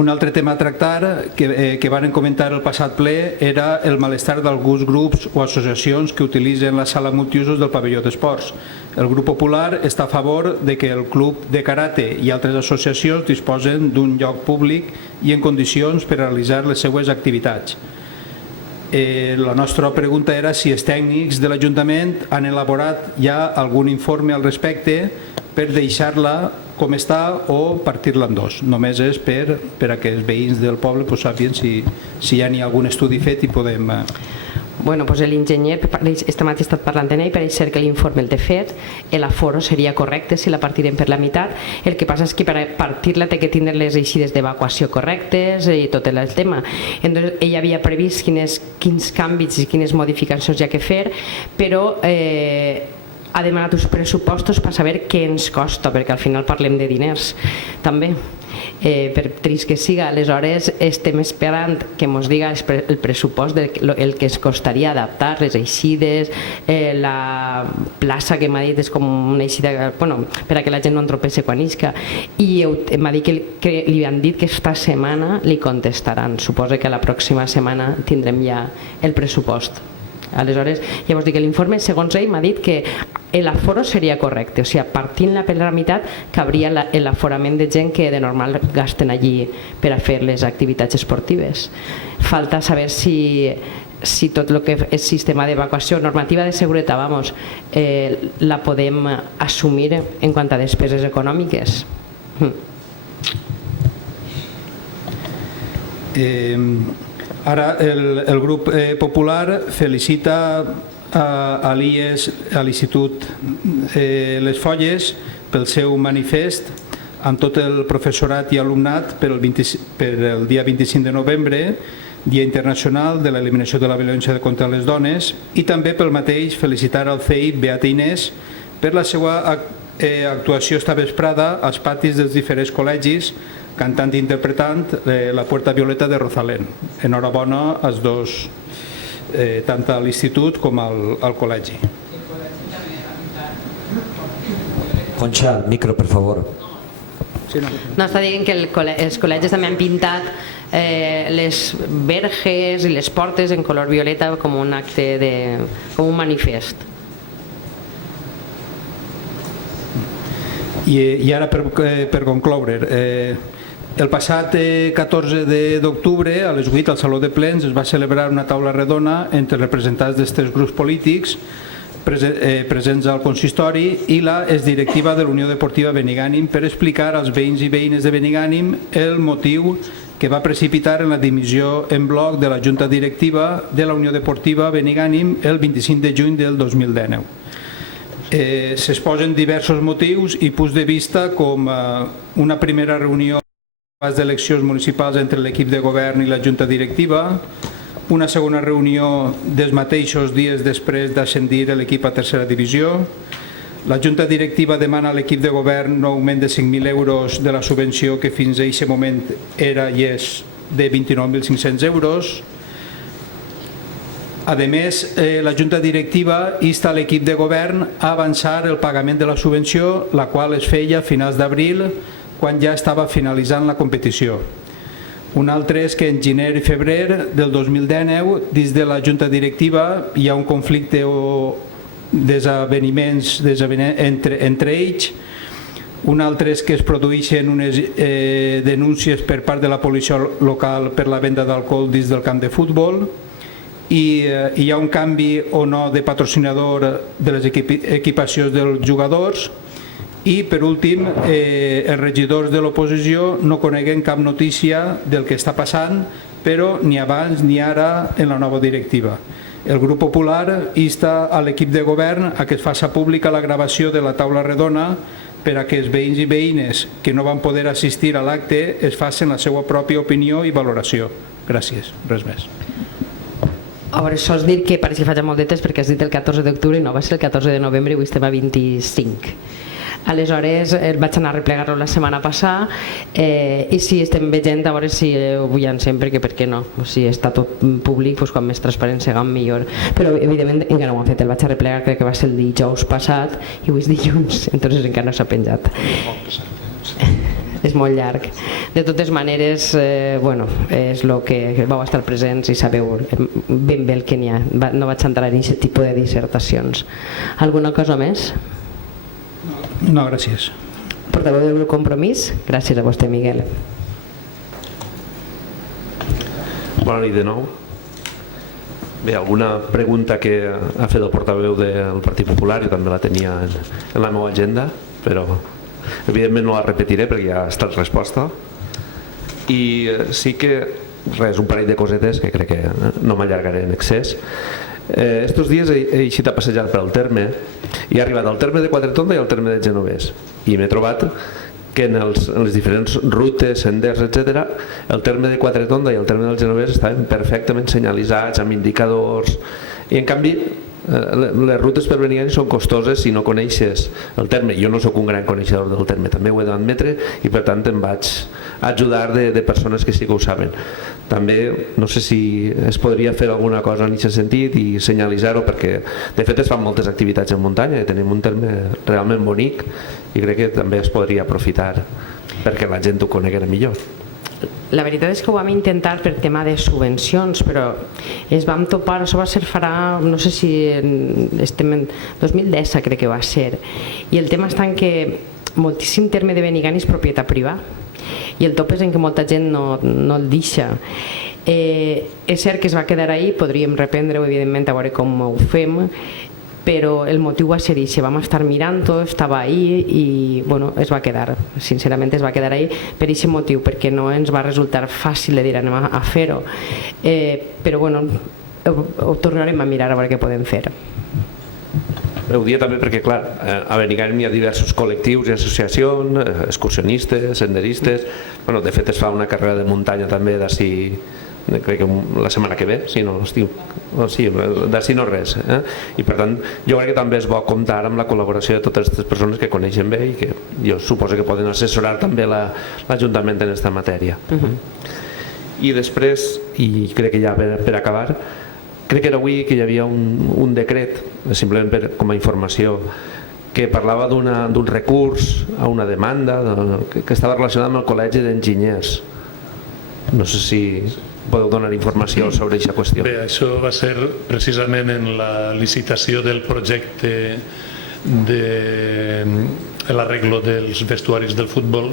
Un altre tema a tractar que van comentar el passat ple era el malestar d'alguns grups o associacions que utilitzen la sala multiusos del pavelló d'esports. El grup popular està a favor de que el club de karate i altres associacions disposen d'un lloc públic i en condicions per a realitzar les seues activitats. La nostra pregunta era si els tècnics de l'Ajuntament han elaborat ja algun informe al respecte per deixar-la com està o partir-la en dos. Només és per a que els veïns del poble sàpiguen si ja n'hi ha algun estudi fet i podem... L'enginyer, esta mateixa he estat parlant amb ell, pareix ser que l'informe el té fet, l'aforo seria correcte si la partirem per la meitat. El que passa és que per partir-la té que tindre les eixides d'evacuació correctes i tot el tema. Ell havia previst quins canvis i quines modificacions hi ha que fer, però ha demanat uns pressupostos per saber què ens costa, perquè al final parlem de diners també. Per trist que siga, aleshores estem esperant que ens diga el pressupost el que es costaria adaptar les eixides, la plaça que m'ha dit és com una eixida, bueno, per a que la gent no entropesse quan isca, i m'ha dit que li han dit que esta setmana li contestaran. Suposo que la pròxima setmana tindrem ja el pressupost. Aleshores, llavors dic que l'informe, segons ell, m'ha dit que l'aforo seria correcte, o sigui, partint-la per la meitat cabria l'aforament de gent que de normal gasten allí per a fer les activitats esportives. Falta saber si tot el que és sistema d'evacuació, normativa de seguretat, vamos, la podem assumir en quant a despeses econòmiques. Ara el grup popular felicita a l'IES, a l'Institut Les Folles, pel seu manifest amb tot el professorat i alumnat per el dia 25 de novembre, Dia Internacional de l'Eliminació de la Violència contra les Dones, i també pel mateix felicitar al CEI Beata Inés per la seva actuació esta vesprada als patis dels diferents col·legis, cantant i interpretant La Puerta Violeta de Rosalén. Enhorabona als dos, tant a l'institut com al col·legi. Concha, el micro, per favor. No, està dient que els col·legis també han pintat les verges i les portes en color violeta com un acte com un manifest. I ara per concloure, el passat 14 d'octubre a les 8 al Saló de Plens es va celebrar una taula redona entre representants d'aquests grups polítics presents al consistori i la exdirectiva de la Unió Deportiva Benigànim per explicar als veïns i veïnes de Benigànim el motiu que va precipitar en la dimissió en bloc de la Junta Directiva de la Unió Deportiva Benigànim el 25 de juny del 2019. S'exposen diversos motius i punts de vista, com una primera reunió d'eleccions municipals entre l'equip de govern i la Junta Directiva, una segona reunió dels mateixos dies després d'ascendir l'equip a tercera divisió. La Junta Directiva demana a l'equip de govern un augment de 5.000 euros de la subvenció que fins a aquest moment era i és de 29.500 euros. A més, la Junta Directiva insta l'equip de govern a avançar el pagament de la subvenció, la qual es feia a finals d'abril, quan ja estava finalitzant la competició. Un altre és que en gener i febrer del 2019, dins de la Junta Directiva, hi ha un conflicte o desaveniments entre ells. Un altre és que es produeixen unes denúncies per part de la policia local per la venda d'alcohol dins del camp de futbol, i hi ha un canvi o no de patrocinador de les equipacions dels jugadors. I, per últim, els regidors de l'oposició no coneguen cap notícia del que està passant, però ni abans ni ara en la nova directiva. El grup popular insta a l'equip de govern a que es faci pública la gravació de la taula redona per a que els veïns i veïnes que no van poder assistir a l'acte es facin la seva pròpia opinió i valoració. Gràcies, res més. A veure, això és dir que pareix que faig molt de temps perquè has dit el 14 d'octubre i no va ser el 14 de novembre i avui estem a 25. Aleshores vaig anar a replegar-lo la setmana passada i si estem veient a veure si ho vullem sempre, que per què no, si està tot públic, doncs quan més transparent siga millor, però evidentment encara no ho han fet, el vaig a replegar, crec que va ser el dijous passat i avui és dilluns, entonces encara no s'ha penjat. És molt llarg. De totes maneres, bueno, és el que vau estar presents i sabeu ben bé el que n'hi ha, no vaig entrar en aquest tipus de dissertacions. Alguna cosa més? No, gràcies. Portaveu del grup Compromís, gràcies a vostè, Miguel. Bona nit de nou. Bé, alguna pregunta que ha fet el portaveu del Partit Popular, jo també la tenia en la meva agenda, però evidentment no la repetiré perquè ja ha estat resposta. I sí que, res, un parell de cosetes que crec que no m'allargaré en excés. Estos dies he eixit a passejar per el terme i he arribat al terme de Quatretonda i al terme de Genovés i m'he trobat que en les diferents rutes, senders, etc., el terme de Quatretonda i el terme del Genovés estaven perfectament senyalitzats amb indicadors i en canvi les rutes per Benigànim són costoses si no coneixes el terme. Jo no sóc un gran coneixedor del terme, també ho he d'admetre, i per tant em vaig ajudar de persones que sí que ho saben. També no sé si es podria fer alguna cosa en aquest sentit i senyalitzar-ho, perquè de fet es fan moltes activitats en muntanya i tenim un terme realment bonic i crec que també es podria aprofitar perquè la gent ho coneguera millor. La veritat és que ho vam intentar per tema de subvencions, però ens vam topar, això va ser farà, no sé si estem en 2010 crec que va ser, i el tema està en que moltíssim terme de Benigànim és propietat privada i el top és en que molta gent no el deixa. És cert que es va quedar ahí, podríem reprendre-ho evidentment a veure com ho fem, però el motiu va ser això, vam estar mirant-ho, estava ahí i bueno, es va quedar, sincerament es va quedar ahí per aquest motiu, perquè no ens va resultar fàcil de dir anem a fer-ho, però bueno, ho tornarem a mirar a veure què podem fer. Ho dia també perquè, clar, a Benigànim hi ha diversos col·lectius i associacions, excursionistes, senderistes, bueno, de fet es fa una carrera de muntanya també d'ací, crec que la setmana que ve, si no estiu, sí, d'ací no res, i per tant jo crec que també és bo comptar amb la col·laboració de totes aquestes persones que coneixen bé i que jo suposo que poden assessorar també l'Ajuntament en aquesta matèria. I després, i crec que ja per acabar, crec que era avui que hi havia un decret, simplement com a informació, que parlava d'un recurs a una demanda que estava relacionada amb el Col·legi d'Enginyers. No sé si podeu donar informació sobre aquesta qüestió. Bé, això va ser precisament en la licitació del projecte de l'arreglo dels vestuaris del futbol.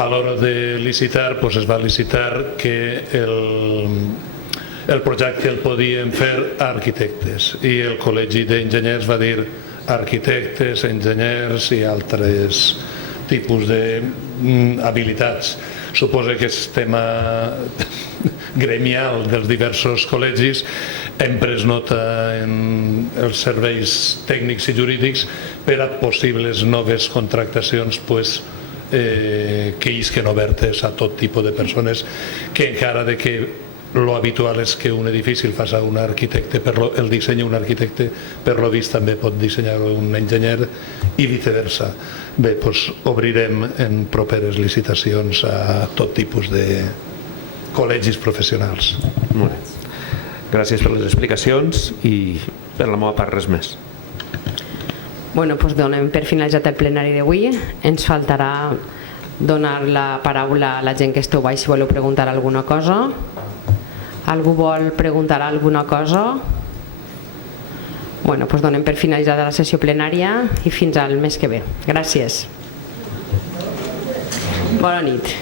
A l'hora de licitar es va licitar que el projecte el podien fer arquitectes i el Col·legi d'Enginyers va dir arquitectes, enginyers i altres tipus d'habilitats. Suposa que és tema gremial dels diversos col·legis, hem pres nota en els serveis tècnics i jurídics per a possibles noves contractacions que isquen obertes a tot tipus de persones, que encara de que lo habitual és que un edifici el faci un arquitecte, el dissenya un arquitecte, per lo vist també pot dissenyar un enginyer i viceversa. Bé, doncs obrirem en properes licitacions a tot tipus de col·legis professionals. Molt bé. Gràcies per les explicacions i per la meva part res més. Bueno, doncs donem per finalitzat el plenari d'avui. Ens faltarà donar la paraula a la gent que esteu baix si voleu preguntar alguna cosa. Algú vol preguntar alguna cosa? Bueno, doncs donem per finalitzada la sessió plenària i fins al mes que ve. Gràcies. Bona nit.